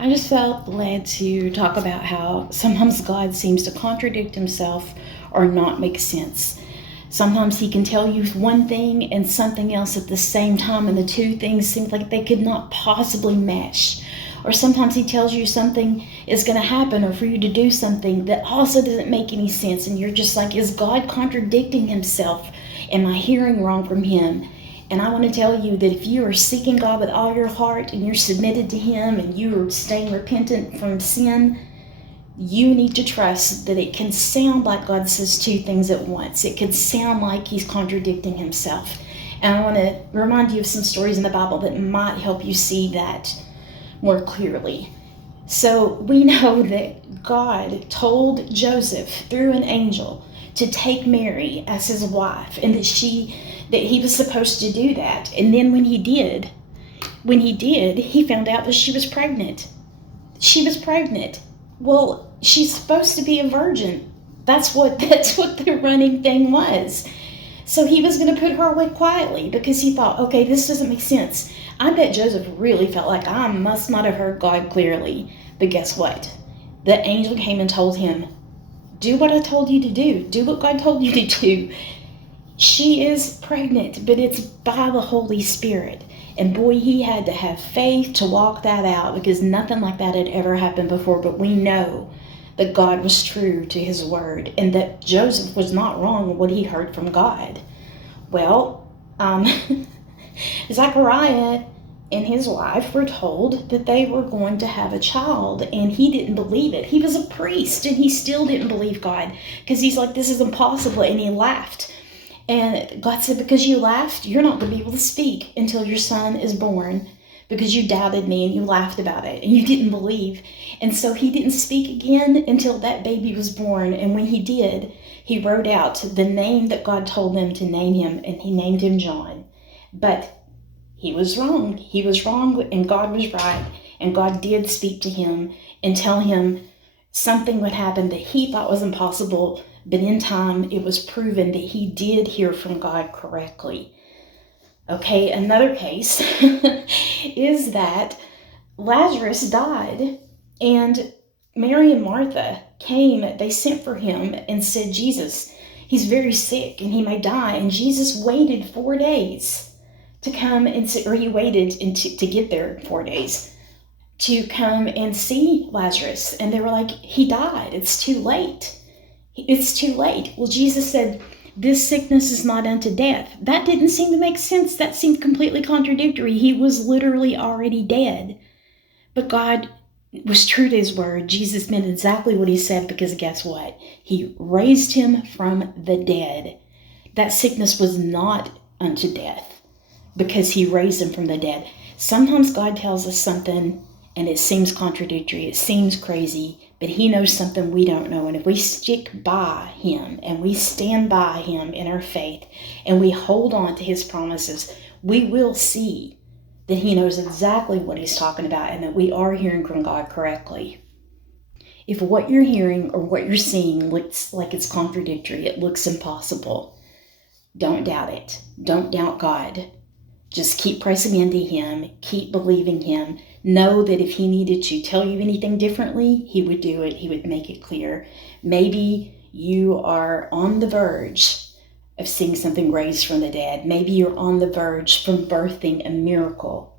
I just felt led to talk about how sometimes God seems to contradict himself or not make sense. Sometimes he can tell you one thing and something else at the same time, and the two things seem like they could not possibly match. Or sometimes he tells you something is going to happen or for you to do something that also doesn't make any sense, and you're just like, is God contradicting himself? Am I hearing wrong from him? And I want to tell you that if you are seeking God with all your heart and you're submitted to him and you are staying repentant from sin, you need to trust that it can sound like God says two things at once. It could sound like he's contradicting himself. And I want to remind you of some stories in the Bible that might help you see that more clearly. So we know that God told Joseph through an angel to take Mary as his wife, and that he was supposed to do that. And then when he did, he found out that she was pregnant. She was pregnant. Well, she's supposed to be a virgin. That's what the running thing was. So he was going to put her away quietly because he thought, okay, this doesn't make sense. I bet Joseph really felt like I must not have heard God clearly. But guess what? The angel came and told him, do what I told you to do. Do what God told you to do. She is pregnant, but it's by the Holy Spirit. And boy, he had to have faith to walk that out, because nothing like that had ever happened before. But we know that God was true to his word, and that Joseph was not wrong in what he heard from God. Well, Zechariah and his wife were told that they were going to have a child, and he didn't believe it. He was a priest, and he still didn't believe God, because he's like, this is impossible, and he laughed. And God said, because you laughed, you're not going to be able to speak until your son is born, because you doubted me and you laughed about it and you didn't believe. And so he didn't speak again until that baby was born. And when he did, he wrote out the name that God told them to name him, and he named him John. But he was wrong. He was wrong, and God was right. And God did speak to him and tell him something would happen that he thought was impossible. But in time, it was proven that he did hear from God correctly. Okay, another case is that Lazarus died, and Mary and Martha came. They sent for him and said, Jesus, he's very sick and he may die. And Jesus waited 4 days to come and see, or he waited to get there 4 days to come and see Lazarus. And they were like, he died. It's too late. It's too late. Well, Jesus said, this sickness is not unto death. That didn't seem to make sense. That seemed completely contradictory. He was literally already dead. But God was true to his word. Jesus meant exactly what he said, because guess what? He raised him from the dead. That sickness was not unto death, because he raised him from the dead. Sometimes God tells us something and it seems contradictory. It seems crazy, but he knows something we don't know. And if we stick by him and we stand by him in our faith and we hold on to his promises, we will see that he knows exactly what he's talking about and that we are hearing from God correctly. If what you're hearing or what you're seeing looks like it's contradictory, it looks impossible, don't doubt it. Don't doubt God. Just keep pressing into him. Keep believing him. Know that if he needed to tell you anything differently, he would do it. He would make it clear. Maybe you are on the verge of seeing something raised from the dead. Maybe you're on the verge from birthing a miracle.